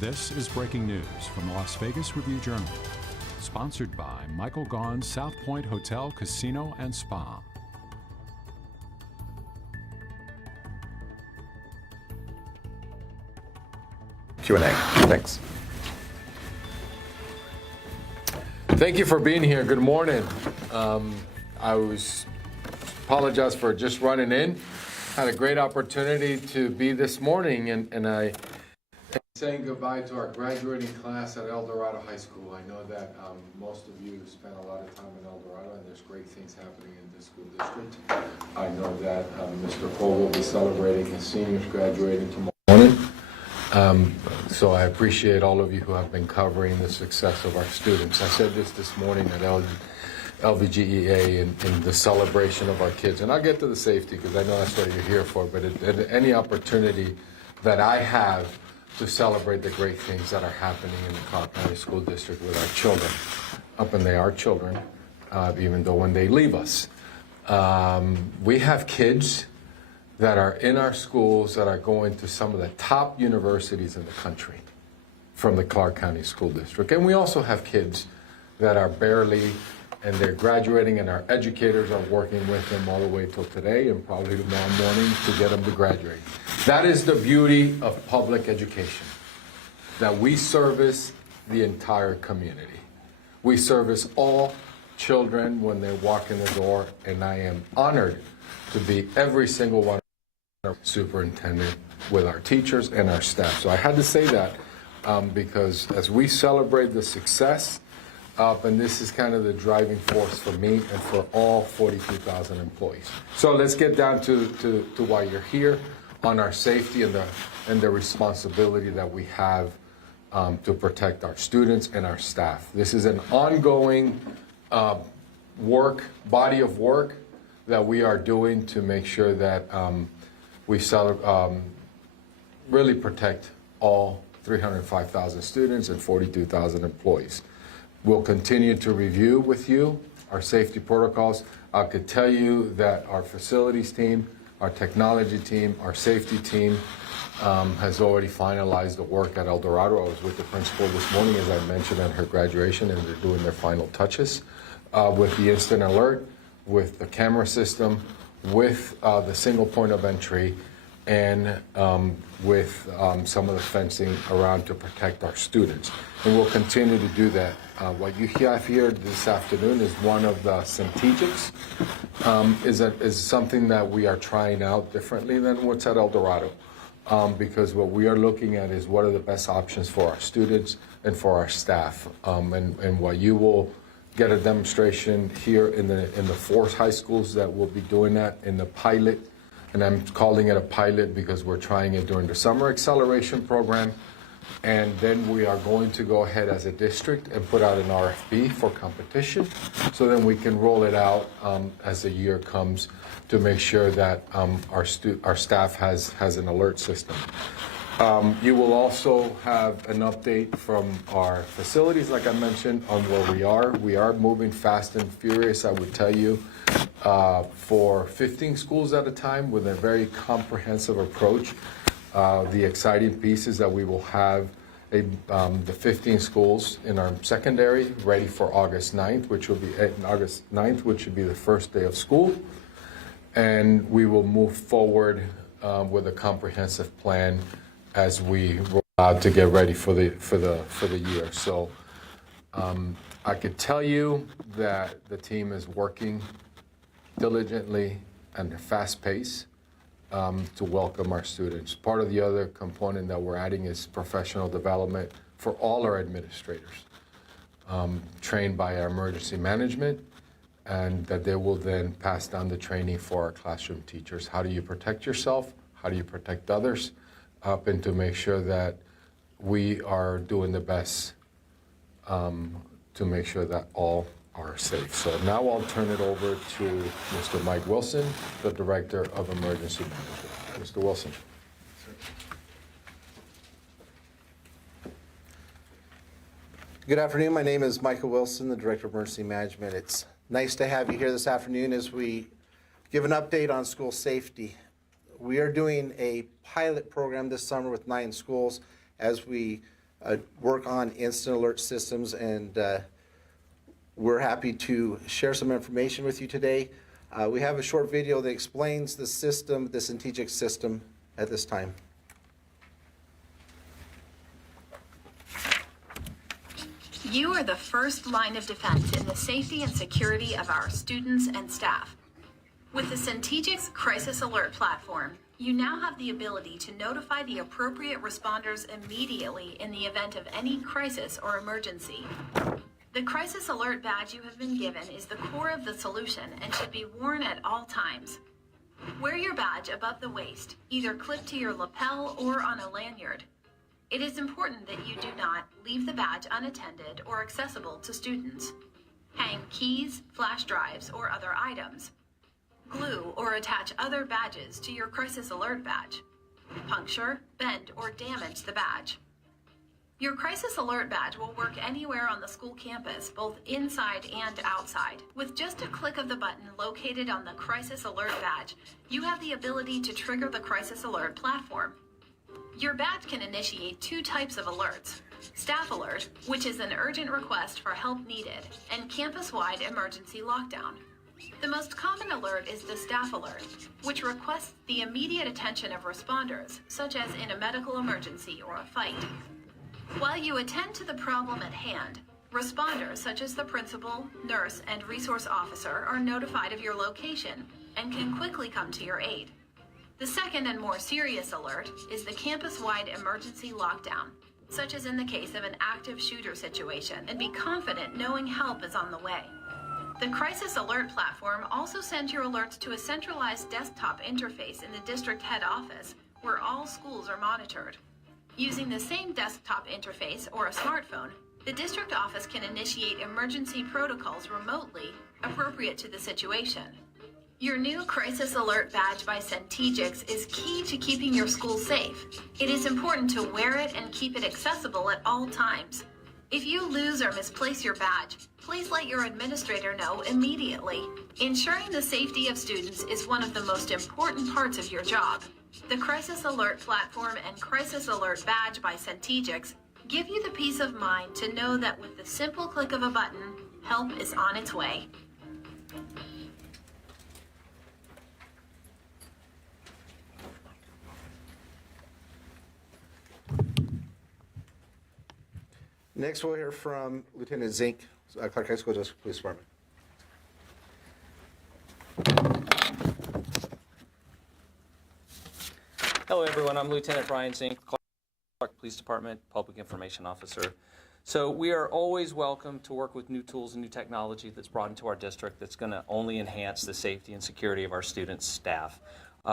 This is breaking news from the Las Vegas Review-Journal, sponsored by Michael Gaughan's South Point Hotel, Casino, and Spa. Q&A. Thanks. Thank you for being here. Good morning. Apologize for just running in. Had a great opportunity to be this morning, and I am saying goodbye to our graduating class at El Dorado High School. I know that most of you spent a lot of time in El Dorado, and there's great things happening in this school district. I know that Mr. Cole will be celebrating his seniors graduating tomorrow morning. So I appreciate all of you who have been covering the success of our students. I said this morning at LVGEA in the celebration of our kids, and I'll get to the safety because I know that's what you're here for, but at any opportunity that I have to celebrate the great things that are happening in the Clark County School District with our children, and they are children, even though when they leave us. We have kids that are in our schools that are going to some of the top universities in the country from the Clark County School District. And we also have kids that are barely, and they're graduating, and our educators are working with them all the way till today and probably tomorrow morning to get them to graduate. That is the beauty of public education, that we service the entire community. We service all children when they walk in the door, and I am honored to be every single one of our superintendent with our teachers and our staff. So I had to say that because as we celebrate the success, and this is kind of the driving force for me and for all 42,000 employees. So let's get down to why you're here, on our safety and the responsibility that we have to protect our students and our staff. This is an ongoing body of work that we are doing to make sure that we really protect all 305,000 students and 42,000 employees. We'll continue to review with you our safety protocols. I could tell you that our facilities team, our technology team, our safety team has already finalized the work at El Dorado. I was with the principal this morning, as I mentioned, at her graduation, and they're doing their final touches with the instant alert, with the camera system, with the single point of entry, and with some of the fencing around to protect our students. And we'll continue to do that. What you have here this afternoon is one of the strategics, is something that we are trying out differently than what's at El Dorado. Because what we are looking at is what are the best options for our students and for our staff. And what you will get a demonstration here in the 4 high schools that will be doing that in the pilot. And I'm calling it a pilot because we're trying it during the summer acceleration program. And then we are going to go ahead as a district and put out an RFP for competition. So then we can roll it out as the year comes to make sure that our staff has an alert system. You will also have an update from our facilities, like I mentioned, on where we are. We are moving fast and furious, I would tell you, for 15 schools at a time with a very comprehensive approach. The exciting piece is that we will have the 15 schools in our secondary ready for August 9th, which will be the first day of school. And we will move forward with a comprehensive plan as we roll out to get ready for the year. So I could tell you that the team is working diligently and at a fast pace to welcome our students. Part of the other component that we're adding is professional development for all our administrators, trained by our emergency management, and that they will then pass down the training for our classroom teachers. How do you protect yourself? How do you protect others? And to make sure that we are doing the best to make sure that all are safe. So now I'll turn it over to Mr. Mike Wilson, the Director of Emergency Management. Mr. Wilson. Good afternoon. My name is Michael Wilson, the Director of Emergency Management. It's nice to have you here this afternoon as we give an update on school safety. We are doing a pilot program this summer with 9 schools as we work on instant alert systems, and we're happy to share some information with you today. We have a short video that explains the system, the Centegix system, at this time. You are the first line of defense in the safety and security of our students and staff. With the Centegix Crisis Alert platform, you now have the ability to notify the appropriate responders immediately in the event of any crisis or emergency. The Crisis Alert badge you have been given is the core of the solution and should be worn at all times. Wear your badge above the waist, either clipped to your lapel or on a lanyard. It is important that you do not leave the badge unattended or accessible to students. Hang keys, flash drives, or other items. Glue or attach other badges to your Crisis Alert badge. Puncture, bend, or damage the badge. Your Crisis Alert badge will work anywhere on the school campus, both inside and outside. With just a click of the button located on the Crisis Alert badge, you have the ability to trigger the Crisis Alert platform. Your badge can initiate two types of alerts: Staff Alert, which is an urgent request for help needed, and campus-wide emergency lockdown. The most common alert is the Staff Alert, which requests the immediate attention of responders, such as in a medical emergency or a fight. While you attend to the problem at hand, responders such as the principal, nurse, and resource officer are notified of your location and can quickly come to your aid. The second and more serious alert is the campus-wide emergency lockdown, such as in the case of an active shooter situation, and be confident knowing help is on the way. The Crisis Alert platform also sends your alerts to a centralized desktop interface in the district head office, where all schools are monitored. Using the same desktop interface or a smartphone, the district office can initiate emergency protocols remotely, appropriate to the situation. Your new Crisis Alert badge by Centegix is key to keeping your school safe. It is important to wear it and keep it accessible at all times. If you lose or misplace your badge, please let your administrator know immediately. Ensuring the safety of students is one of the most important parts of your job. The Crisis Alert platform and Crisis Alert badge by Centegix give you the peace of mind to know that with the simple click of a button, help is on its way. Next, we'll hear from Lieutenant Zink, Clark High School District Police Department. Hello, everyone. I'm Lieutenant Brian Zink, Clark Police Department Public Information Officer. So we are always welcome to work with new tools and new technology that's brought into our district that's going to only enhance the safety and security of our students' staff.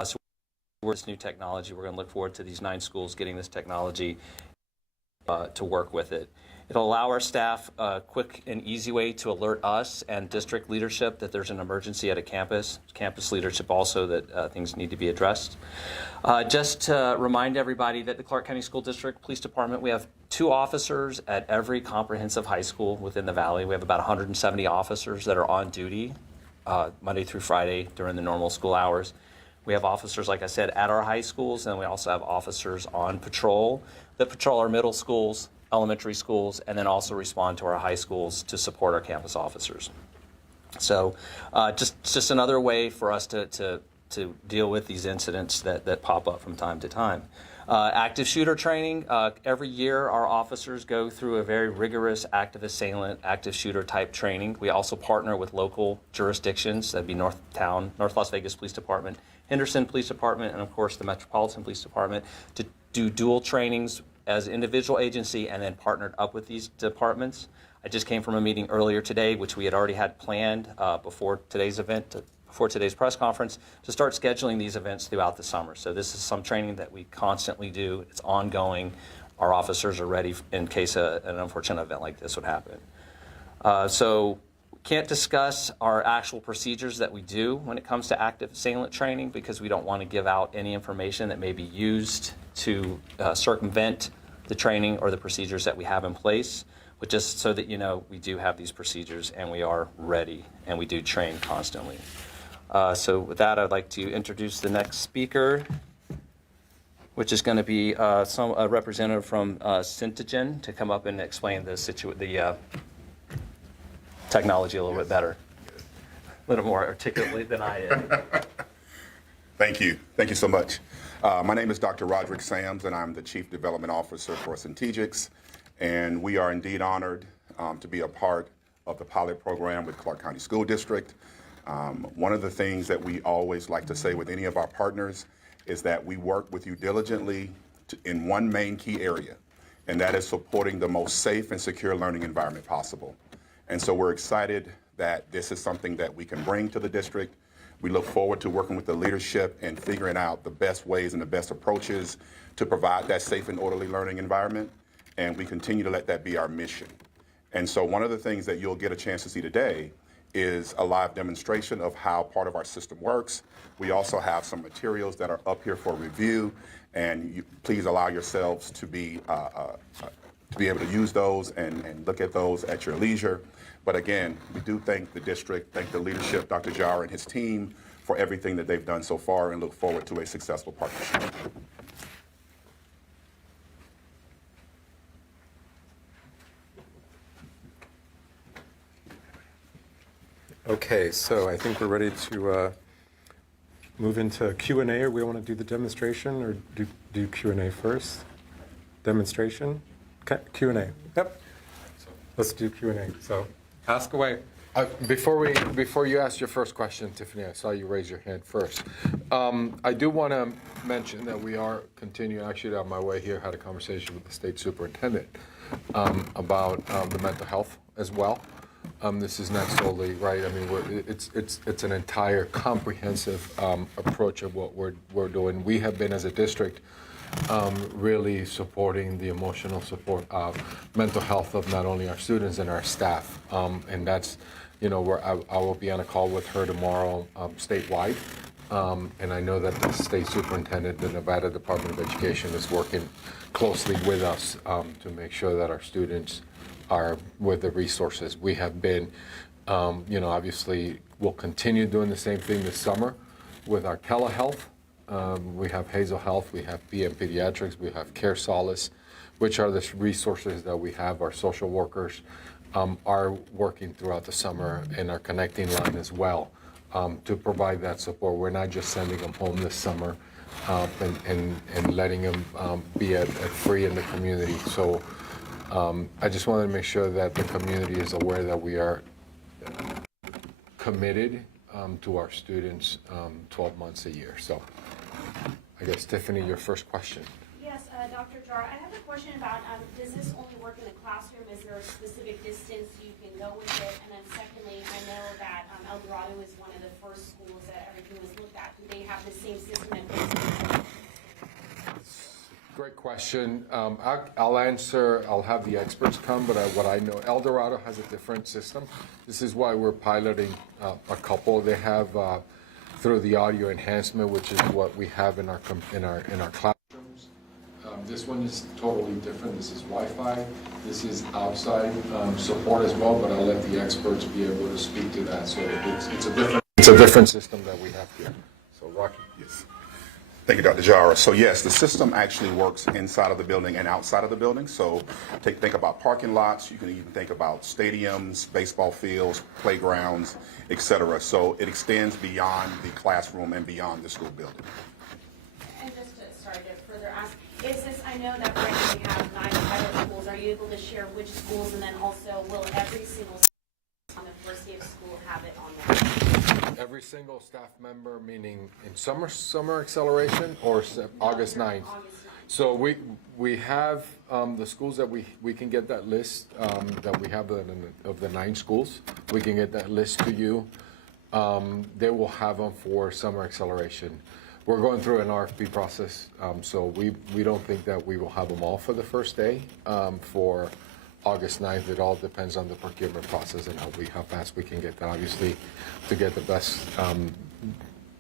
So with this new technology, we're going to look forward to these 9 schools getting this technology to work with it. It'll allow our staff a quick and easy way to alert us and district leadership that there's an emergency at a campus. Campus leadership also that things need to be addressed. Just to remind everybody that the Clark County School District Police Department, we have 2 officers at every comprehensive high school within the valley. We have about 170 officers that are on duty Monday through Friday during the normal school hours. We have officers, like I said, at our high schools, and we also have officers on patrol that patrol our middle schools, elementary schools, and then also respond to our high schools to support our campus officers. So just another way for us to deal with these incidents that pop up from time to time. Active shooter training. Every year our officers go through a very rigorous active assailant, active shooter type training. We also partner with local jurisdictions, that'd be North Las Vegas Police Department, Henderson Police Department, and of course the Metropolitan Police Department, to do dual trainings as individual agency and then partnered up with these departments. I just came from a meeting earlier today, which we had already had planned before today's event, before today's press conference, to start scheduling these events throughout the summer. So this is some training that we constantly do. It's ongoing. Our officers are ready in case an unfortunate event like this would happen. So can't discuss our actual procedures that we do when it comes to active assailant training because we don't want to give out any information that may be used to circumvent the training or the procedures that we have in place, but just so that you know we do have these procedures and we are ready and we do train constantly. So with that, I'd like to introduce the next speaker. which is going to be a representative from Syntigen to come up and explain the technology a little bit better, a little more articulately than I did. Thank you. Thank you so much. My name is Dr. Roderick Sams, and I'm the Chief Development Officer for Syntigics. And we are indeed honored to be a part of the pilot program with Clark County School District. One of the things that we always like to say with any of our partners is that we work with you diligently in one main key area, and that is supporting the most safe and secure learning environment possible. And so we're excited that this is something that we can bring to the district. We look forward to working with the leadership and figuring out the best ways and the best approaches to provide that safe and orderly learning environment, and we continue to let that be our mission. And so one of the things that you'll get a chance to see today is a live demonstration of how part of our system works. We also have some materials that are up here for review, and please allow yourselves to be able to use those and look at those at your leisure. But again, we do thank the district, thank the leadership, Dr. Jara and his team for everything that they've done so far, and look forward to a successful partnership. Okay, so I think we're ready to move into Q&A, or we want to do the demonstration, or do Q&A first? Demonstration? Q&A. Yep. Let's do Q&A. So ask away. Before you ask your first question, Tiffany, I saw you raise your hand first. I do want to mention that we are continuing, actually on my way here, had a conversation with the state superintendent about the mental health as well. This is not solely, right, I mean, it's an entire comprehensive approach of what we're doing. We have been, as a district, really supporting the emotional support of mental health of not only our students and our staff. And that's, you know, where I will be on a call with her tomorrow statewide. And I know that the state superintendent, the Nevada Department of Education, is working closely with us to make sure that our students are with the resources. We have been, you know, obviously we'll continue doing the same thing this summer with our telehealth. We have Hazel Health, we have PM Pediatrics, we have Care Solace, which are the resources that we have. Our social workers are working throughout the summer in our connecting line as well to provide that support. We're not just sending them home this summer and letting them be at free in the community. So I just wanted to make sure that the community is aware that we are committed to our students 12 months a year. So I guess, Tiffany, your first question. Yes, Dr. Jar, I have a question about, does this only work in the classroom? Is there a specific distance you can go with it? And then secondly, I know that El Dorado is one of the first schools that everything was looked at. Do they have the same system in place? Great question. I'll answer, I'll have the experts come, but what I know, El Dorado has a different system. This is why we're piloting a couple. They have, through the audio enhancement, which is what we have in our classrooms. This one is totally different. This is Wi-Fi. This is outside support as well, but I'll let the experts be able to speak to that. So it's a different system that we have here. So Rocky. Yes. Thank you, Dr. Jara. So yes, the system actually works inside of the building and outside of the building. So think about parking lots. You can even think about stadiums, baseball fields, playgrounds, etc. So it extends beyond the classroom and beyond the school building. And just to further ask, is this, I know that right now we have 9 pilot schools. Are you able to share which schools, and then also will every single on the first day of school have it on there? Every single staff member, meaning in summer acceleration or August 9th. So we have the schools that we can get that list that we have of the 9 schools. We can get that list to you. They will have them for summer acceleration. We're going through an RFP process, so we don't think that we will have them all for the first day for August 9th. It all depends on the procurement process and how fast we can get that, obviously, to get the best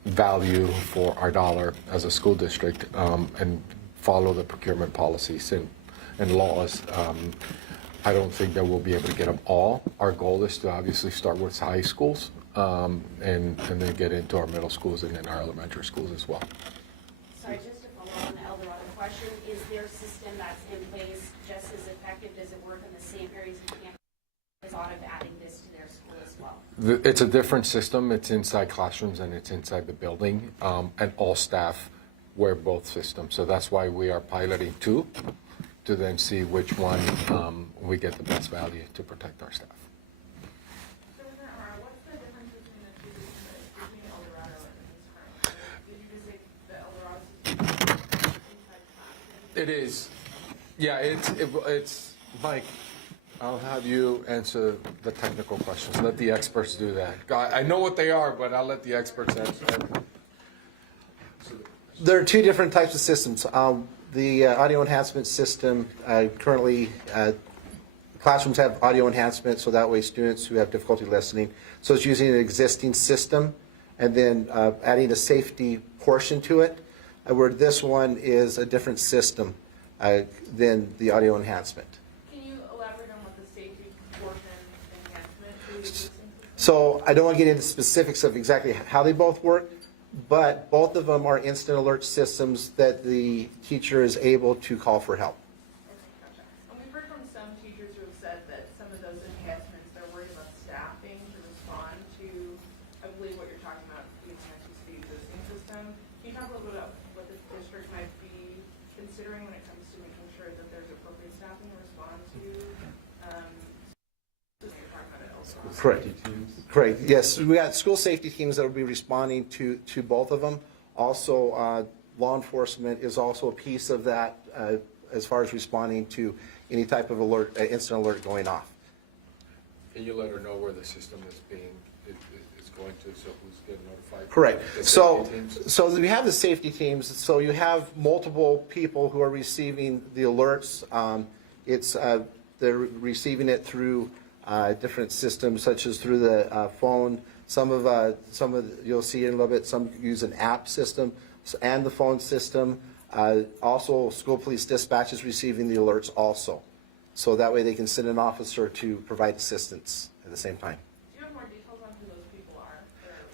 value for our dollar as a school district and follow the procurement policies and laws. I don't think that we'll be able to get them all. Our goal is to obviously start with high schools and then get into our middle schools and then our elementary schools as well. Sorry, just to follow up on the El Dorado question, is their system that's in place just as effective? Does it work in the same areas of campus? Is thought of adding this to their school as well? It's a different system. It's inside classrooms and it's inside the building, and all staff wear both systems. So that's why we are piloting two, to then see which one we get the best value to protect our staff. So what's the difference between the two systems, between El Dorado and this current? Did you just say the El Dorado system is inside classrooms? It is. Yeah, it's Mike, I'll have you answer the technical questions. Let the experts do that. I know what they are, but I'll let the experts answer. There are two different types of systems. The audio enhancement system, currently classrooms have audio enhancement, so that way students who have difficulty listening. So it's using an existing system and then adding a safety portion to it, where this one is a different system than the audio enhancement. Can you elaborate on what the safety portion enhancement is? So I don't want to get into specifics of exactly how they both work, but both of them are instant alert systems that the teacher is able to call for help. Okay, gotcha. And we've heard from some teachers who have said that some of those enhancements, they're worried about staffing to respond to, I believe what you're talking about, the enhancements to the existing system. Can you talk a little bit about what the district might be considering when it comes to making sure that there's appropriate staffing to respond to, you're talking about it elsewhere? Correct. Correct. Yes, we got school safety teams that will be responding to both of them. Also, law enforcement is also a piece of that as far as responding to any type of alert, instant alert going off. Can you let her know where the system is going to, so who's getting notified? Correct. The So, safety teams? so we have the safety teams. So you have multiple people who are receiving the alerts. They're receiving it through different systems, such as through the phone. Some of you'll see in a little bit. Some use an app system and the phone system. Also, school police dispatch is receiving the alerts also, so that way they can send an officer to provide assistance at the same time. Do you have more details on who those people are?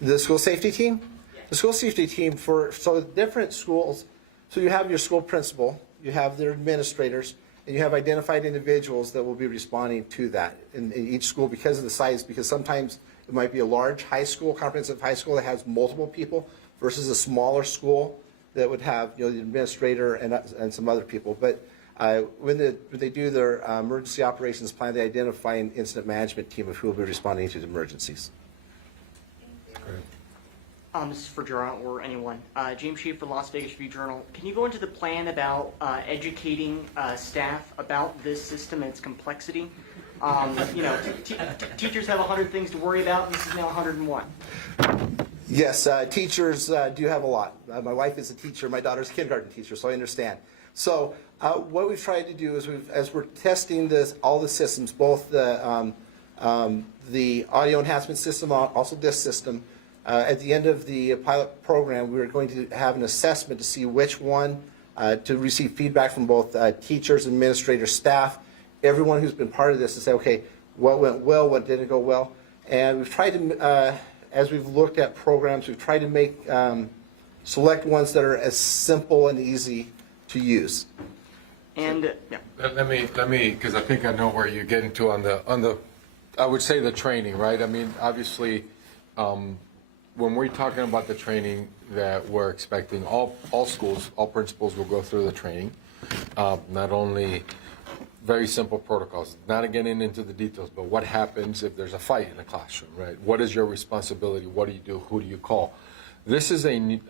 The school safety team? Yes. The school safety team so different schools, so you have your school principal, you have their administrators, and you have identified individuals that will be responding to that in each school because of the size, because sometimes it might be a large high school, comprehensive high school that has multiple people versus a smaller school that would have, the administrator and some other people. But when they do their emergency operations plan, they identify an incident management team of who will be responding to the emergencies. This is for Jara or anyone. James Sheep for the Las Vegas Review-Journal. Can you go into the plan about educating staff about this system and its complexity? Teachers have 100 things to worry about. This is now 101. Yes, teachers do have a lot. My wife is a teacher. My daughter's a kindergarten teacher, so I understand. So what we've tried to do is, as we're testing all the systems, both the audio enhancement system, also this system, at the end of the pilot program, we were going to have an assessment to see which one, to receive feedback from both teachers, administrators, staff, everyone who's been part of this, to say, okay, what went well, what didn't go well. And we've tried to, as we've looked at programs, we've tried to make, select ones that are as simple and easy to use. And yeah. Let me, because I think I know where you're getting to on the, I would say the training, right? I mean, obviously, when we're talking about the training that we're expecting, all schools, all principals will go through the training. Not only very simple protocols, not getting into the details, but what happens if there's a fight in the classroom, right? What is your responsibility? What do you do? Who do you call? This is an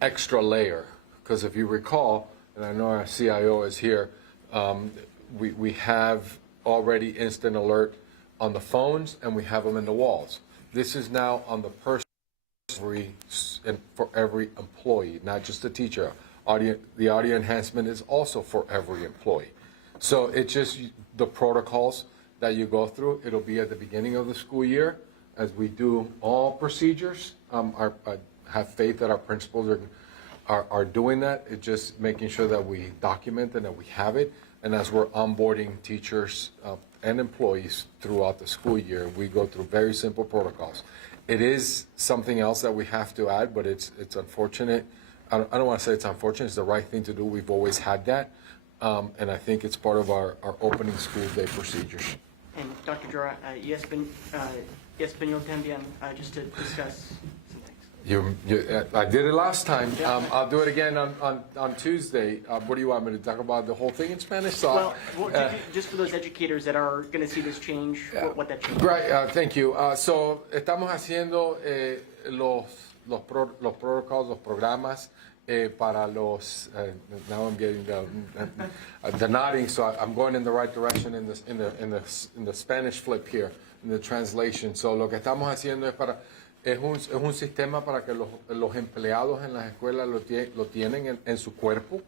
extra layer, because if you recall, and I know our CIO is here, we have already instant alert on the phones and we have them in the walls. This is now on the person for every employee, not just the teacher. The audio enhancement is also for every employee. So it's just the protocols that you go through. It'll be at the beginning of the school year as we do all procedures. I have faith that our principals are doing that. It's just making sure that we document and that we have it. And as we're onboarding teachers and employees throughout the school year, we go through very simple protocols. It is something else that we have to add, but it's unfortunate I don't want to say it's unfortunate, it's the right thing to do. We've always had that. And I think it's part of our opening school day procedures. And Dr. Jara, y español también, just to discuss some things. I did it last time. I'll do it again on Tuesday. What do you want me to talk about? The whole thing in Spanish? So, Well, just for those educators that are going to see this change, what that change is. right, thank you. So, estamos haciendo los protocols, los programas para los. Now I'm getting the nodding, so I'm going in the right direction in the Spanish flip here, in the translation. So, lo que estamos haciendo es un sistema para que los empleados en las escuelas lo tienen en su cuerpo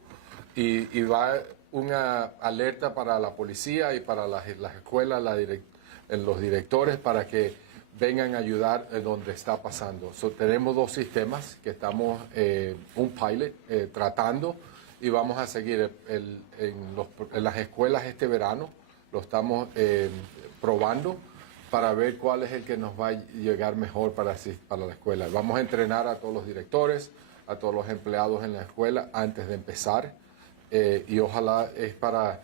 y va una alerta para la policía y para las escuelas, los directores, para que vengan a ayudar donde está pasando. Tenemos dos sistemas que estamos, un pilot, tratando, y vamos a seguir en las escuelas este verano. Lo estamos probando para ver cuál es el que nos va a llegar mejor para la escuela. Vamos a entrenar a todos los directores, a todos los empleados en la escuela antes de empezar, y ojalá es para...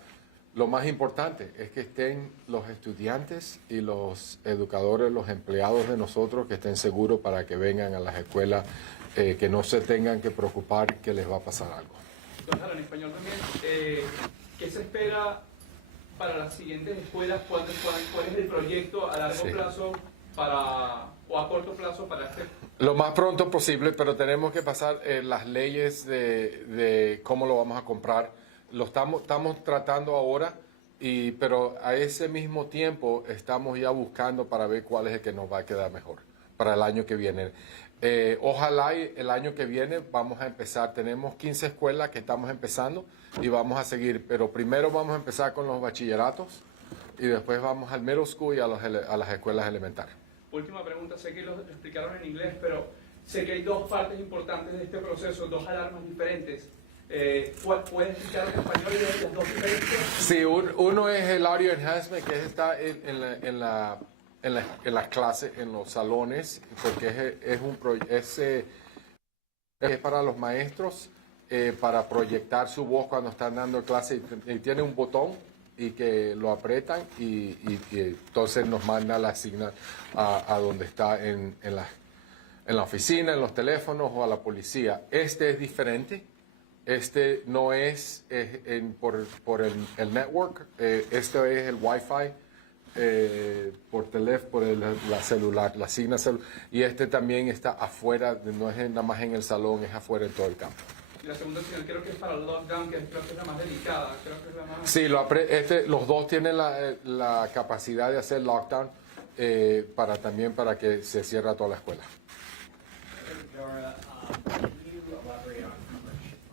Lo más importante es que estén los estudiantes y los educadores, los empleados de nosotros, que estén seguros para que vengan a las escuelas, que no se tengan que preocupar que les va a pasar algo. Entonces, en español también, ¿qué se espera para las siguientes escuelas? ¿Cuál es el proyecto a largo plazo o a corto plazo para este? Lo más pronto posible, pero tenemos que pasar las leyes de cómo lo vamos a comprar. Lo estamos tratando ahora, pero a ese mismo tiempo estamos ya buscando para ver cuál es el que nos va a quedar mejor para el año que viene. Ojalá el año que viene vamos a empezar. Tenemos 15 escuelas que estamos empezando y vamos a seguir, pero primero vamos a empezar con los bachilleratos y después vamos al middle school y a las escuelas elementales. Última pregunta, sé que lo explicaron en inglés, pero sé que hay dos partes importantes de este proceso, dos alarmas diferentes. ¿Puedes explicar en español las dos diferencias? Sí, uno es el audio enhancement, que está en las clases, en los salones, porque es para los maestros, para proyectar su voz cuando están dando clase, y tiene un botón y que lo apretan y entonces nos manda la señal a donde está en la oficina, en los teléfonos o a la policía. Este es diferente. Este no es por el network, este es el Wi-Fi por teléfono, la celular, la señal celular, y este también está afuera, no es nada más en el salón, es afuera en todo el campo. Y la segunda señal creo que es para el lockdown, que creo que es la más delicada, creo que es la más... Sí, los dos tienen la capacidad de hacer lockdown para que se cierre toda la escuela.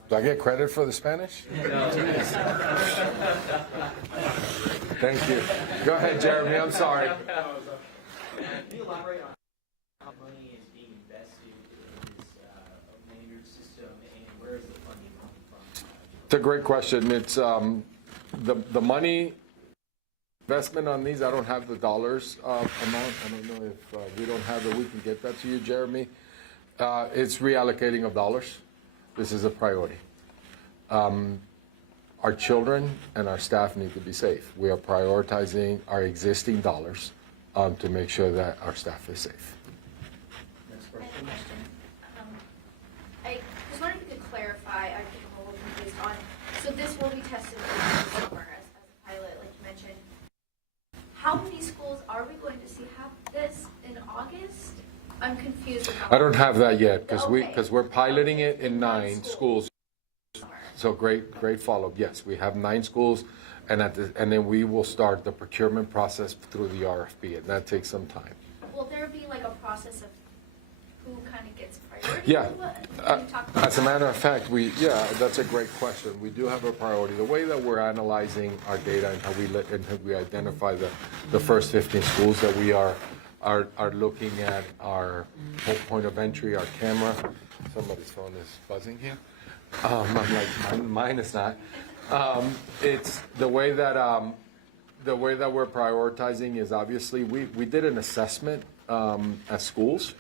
Do I get credit for the Spanish? No. Thank you. Go ahead, Jeremy. I'm sorry. Can you elaborate on how money is being invested in this lanyard system, and where is the funding coming from? It's a great question. It's the money investment on these. I don't have the dollars amount. I don't know if we don't have it. We can get that to you, Jeremy. It's reallocating of dollars. This is a priority. Our children and our staff need to be safe. We are prioritizing our existing dollars to make sure that our staff is safe. Next question. I was wondering if you could clarify, I think I'm a little confused on, so this will be tested this summer as a pilot, like you mentioned. How many schools are we going to see have this in August? I'm confused. I don't have that yet because we're piloting it in 9 schools. schools. So great follow-up. Yes, we have 9 schools, and then we will start the procurement process through the RFP, and that takes some time. Will there be like a process of who kind of gets priority? Yeah. Can you talk about As a matter of fact, that's a great question. We do have a priority. The way that we're analyzing our data and how we identify the first 15 schools that we are looking at our point of entry, our camera. Somebody's phone is buzzing here. I'm like, mine is not. It's the way that we're prioritizing is obviously we did an assessment at schools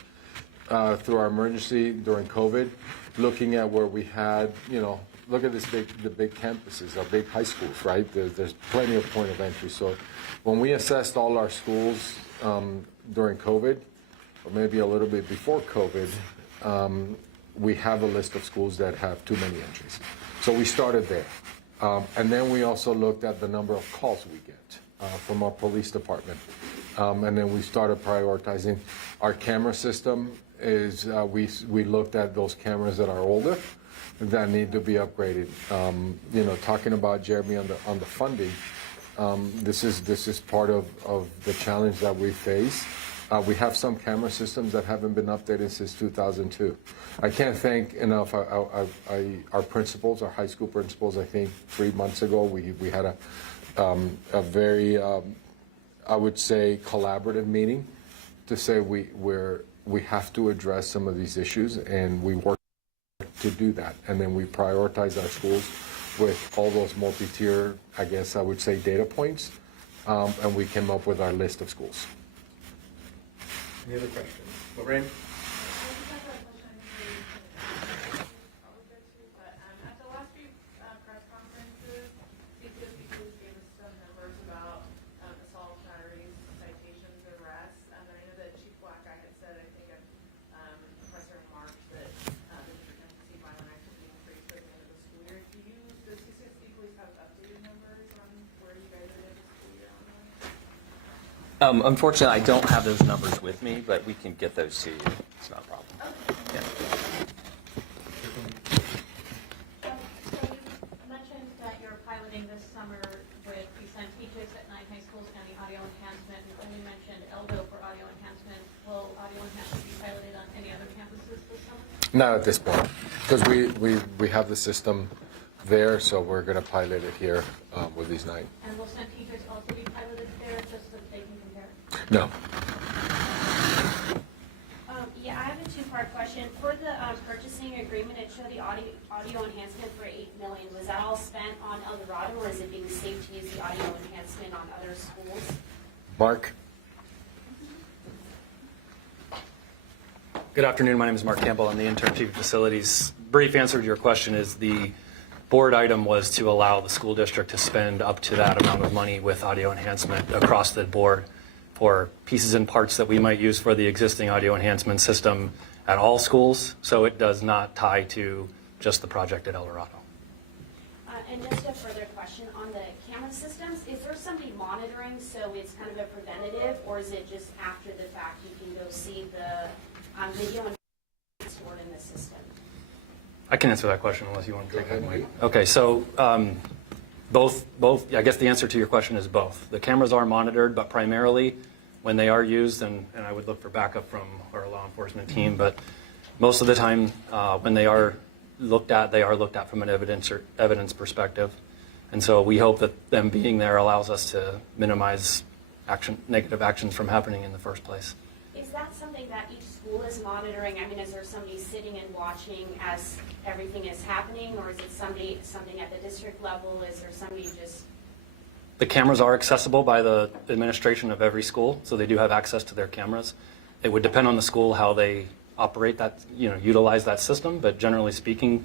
through our emergency during COVID, looking at where we had, look at the big campuses, our big high schools, right? There's plenty of point of entry. So when we assessed all our schools during COVID, or maybe a little bit before COVID, we have a list of schools that have too many entries. So we started there. And then we also looked at the number of calls we get from our police department. And then we started prioritizing. Our camera system is, we looked at those cameras that are older that need to be upgraded. Talking about Jeremy on the funding, this is part of the challenge that we face. We have some camera systems that haven't been updated since 2002. I can't thank enough our principals, our high school principals. I think 3 months ago we had a very, I would say, collaborative meeting to say we have to address some of these issues, and we work to do that. And then we prioritize our schools with all those multi-tier, I guess I would say, data points, and we came up with our list of schools. Any other questions? Lorraine? At the last few press conferences, CCSD police gave us some numbers about assault, batteries, citations, arrests. And I know that Chief Black had said, I think, at Professor in March, that the district tends to see violent activity increase by the end of the school year. Does CCSD police have updated numbers on where you guys are in the school year on that? Unfortunately, I don't have those numbers with me, but we can get those to you. It's not a problem. Okay. Yeah. So you mentioned that you're piloting this summer with St. Teachers at 9 high schools and the audio enhancement, and you mentioned Eldo for audio enhancement. Will audio enhancement be piloted on any other campuses this summer? Not at this point, because we have the system there, so we're going to pilot it here with these 9. And will St. Teachers also be piloted there just so that they can compare? No. Yeah, I have a two-part question. For the purchasing agreement, it showed the audio enhancement for $8 million. Was that all spent on El Dorado, or is it being saved to use the audio enhancement on other schools? Mark? Good afternoon. My name is Mark Campbell. I'm the intern chief of facilities. Brief answer to your question is the board item was to allow the school district to spend up to that amount of money with audio enhancement across the board for pieces and parts that we might use for the existing audio enhancement system at all schools. So it does not tie to just the project at El Dorado. And just a further question on the camera systems, is there somebody monitoring so it's kind of a preventative, or is it just after the fact you can go see the video and stored in the system? I can answer that question unless you want to take that one. Okay, so both. I guess the answer to your question is both. The cameras are monitored, but primarily when they are used, and I would look for backup from our law enforcement team, but most of the time when they are looked at, they are looked at from an evidence perspective. And so we hope that them being there allows us to minimize negative actions from happening in the first place. Is that something that each school is monitoring? I mean, is there somebody sitting and watching as everything is happening, or is it something at the district level? Is there somebody just... The cameras are accessible by the administration of every school, so they do have access to their cameras. It would depend on the school how they operate that, utilize that system, but generally speaking,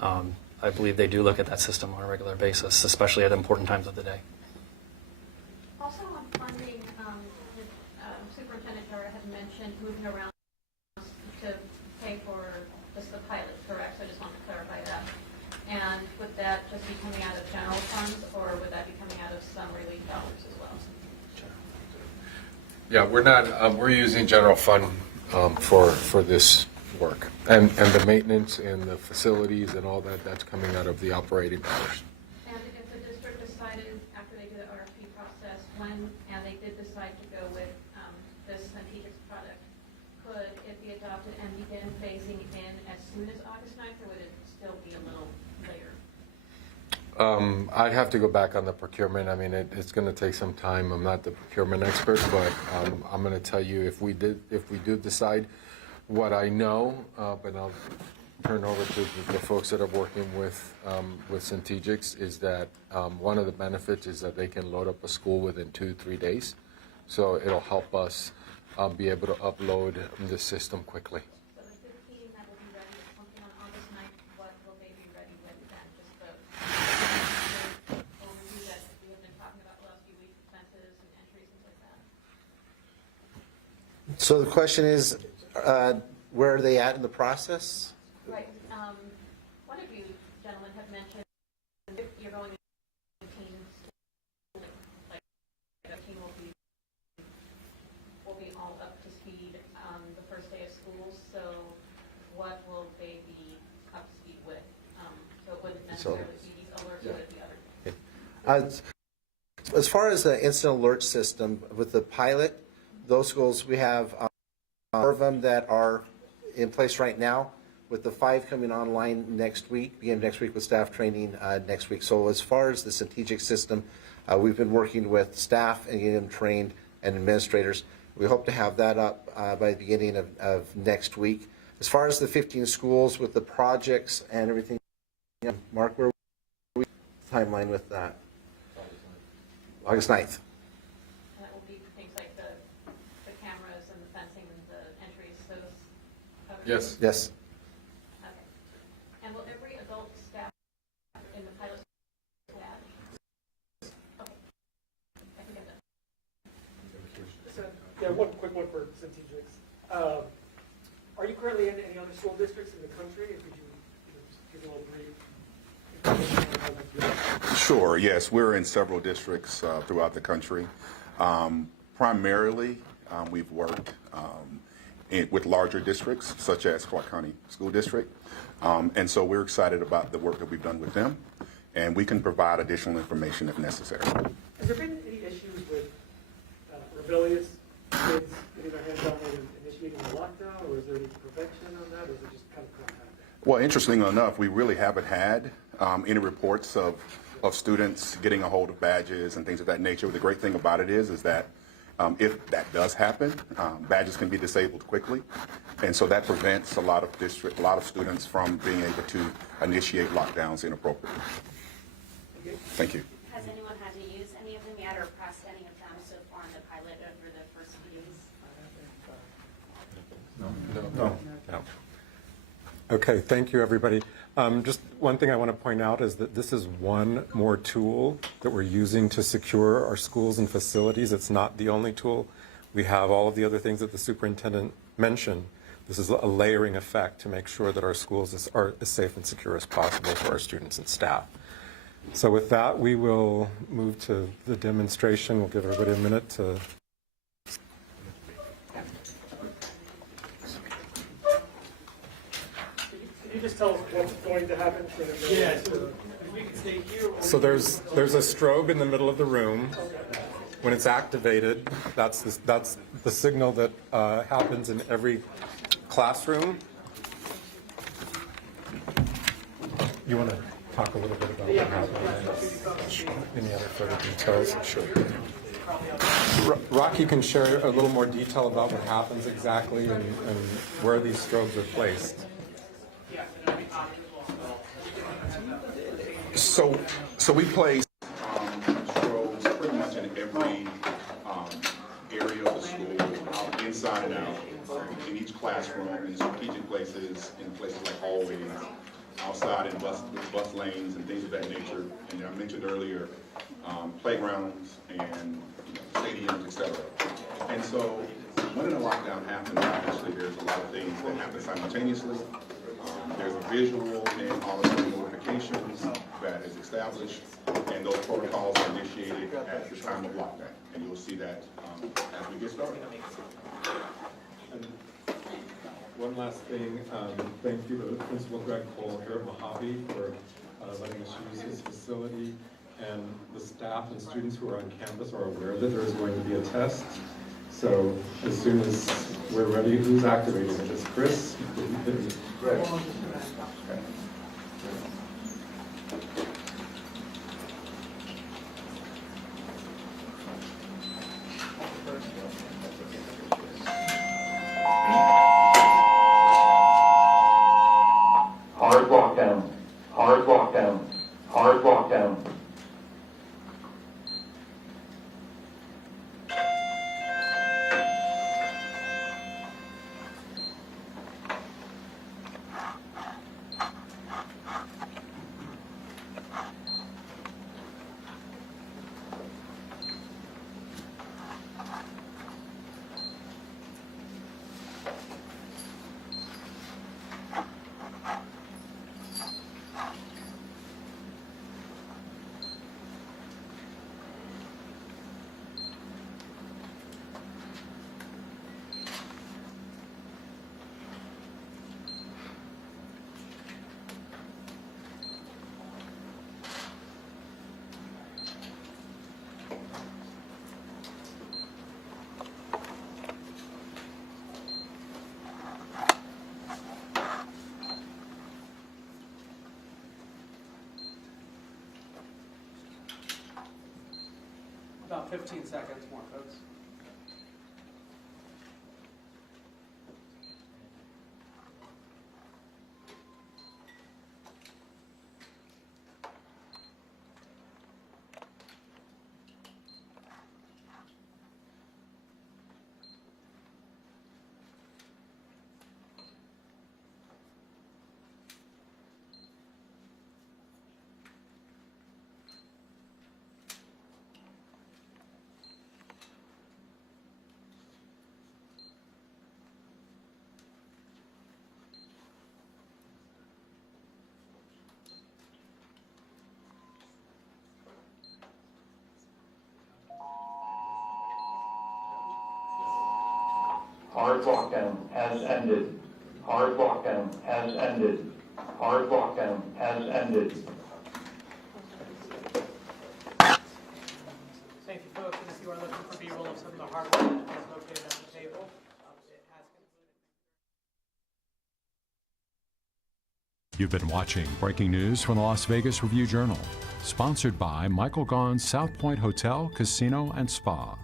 I believe they do look at that system on a regular basis, especially at important times of the day. Also on funding, Superintendent Dara had mentioned moving around to pay for just the pilot, correct? So I just want to clarify that. And would that just be coming out of general funds, or would that be coming out of some relief dollars as well? Yeah, we're not. We're using general fund for this work, and the maintenance and the facilities and all that. That's coming out of the operating dollars. And if the district decided after they do the RFP process, and they did decide to go with this Centegix product, could it be adopted and begin phasing in as soon as August 9th, or would it still be a little later? I'd have to go back on the procurement. I mean, it's going to take some time. I'm not the procurement expert, but I'm going to tell you if we do decide, what I know, but I'll turn over to the folks that are working with Centegix, is that one of the benefits is that they can load up a school within 2-3 days. So it'll help us be able to upload the system quickly. So the 15 that will be ready, something on August So the question is, where are they at in the process? Right. One of you gentlemen have mentioned if you're going to teams, like a team will be all up to speed the first day of school. So what will they be up to speed with? So it wouldn't necessarily be these alerts, but it'd be other things. As far as the instant alert system with the pilot, those schools, we have 4 of them that are in place right now, with the 5 coming online next week, beginning next week with staff training next week. So as far as the strategic system, we've been working with staff and getting them trained and administrators. We hope to have that up by the beginning of next week. As far as the 15 schools with the projects and everything, Mark, where are we timeline with that? August 9th. And that will be things like the cameras and the fencing and the entries, those covered? Yes. Yes. Okay. And will every adult staff in the pilot have? Okay. I think I'm done. So, yeah, one quick one for Strategics. Are you currently in any other school districts in the country? Or could you just give a little brief information on how that's doing? Sure, yes. We're in several districts throughout the country. Primarily, we've worked with larger districts, such as Clark County School District. And so we're excited about the work that we've done with them. And we can provide additional information if necessary. Has there been any issues with rebellious kids getting their hands on it and initiating a lockdown? Or is there any prevention on that? Or is it just kind of contact? Well, interestingly enough, we really haven't had any reports of students getting a hold of badges and things of that nature. The great thing about it is that if that does happen, badges can be disabled quickly, and so that prevents a lot of students from being able to initiate lockdowns inappropriately. Thank you. Has anyone had to use any of them yet or pressed any of them so far in the pilot over the first few days? No. Okay, thank you, everybody. Just one thing I want to point out is that this is one more tool that we're using to secure our schools and facilities. It's not the only tool. We have all of the other things that the superintendent mentioned. This is a layering effect to make sure that our schools are as safe and secure as possible for our students and staff. So with that, we will move to the demonstration. We'll give everybody a minute to... Can you just tell us what's going to happen? Yeah, so if we can stay here. So there's a strobe in the middle of the room. When it's activated, that's the signal that happens in every classroom. You want to talk a little bit about what happened? Any other further details? Sure. Rocky can share a little more detail about what happens exactly and where these strobes are placed. So we place strobes pretty much in every area of the school, inside and out, in each classroom, in strategic places, in places like hallways, outside in bus lanes and things of that nature. And I mentioned earlier, playgrounds and stadiums, etc. And so when a lockdown happens, obviously there's a lot of things that happen simultaneously. There's a visual and auditory notifications that is established, and those protocols are initiated at the time of lockdown. And you'll see that as we get started. And one last thing, thank you to Principal Greg Cole here at Mojave for letting us use his facility. And the staff and students who are on campus are aware that there is going to be a test. So as soon as we're ready, who's activating it? Is Chris? Greg. Okay. Hard lockdown. Hard lockdown. Hard lockdown. about 15 seconds more, folks. Hard lockdown has ended. Hard lockdown has ended. Hard lockdown has ended. Thank you, folks. If you are looking for B-roll of some of the hardware that is located at the table, it has concluded. You've been watching breaking news from the Las Vegas Review-Journal, sponsored by Michael Gaughan's South Point Hotel, Casino, and Spa.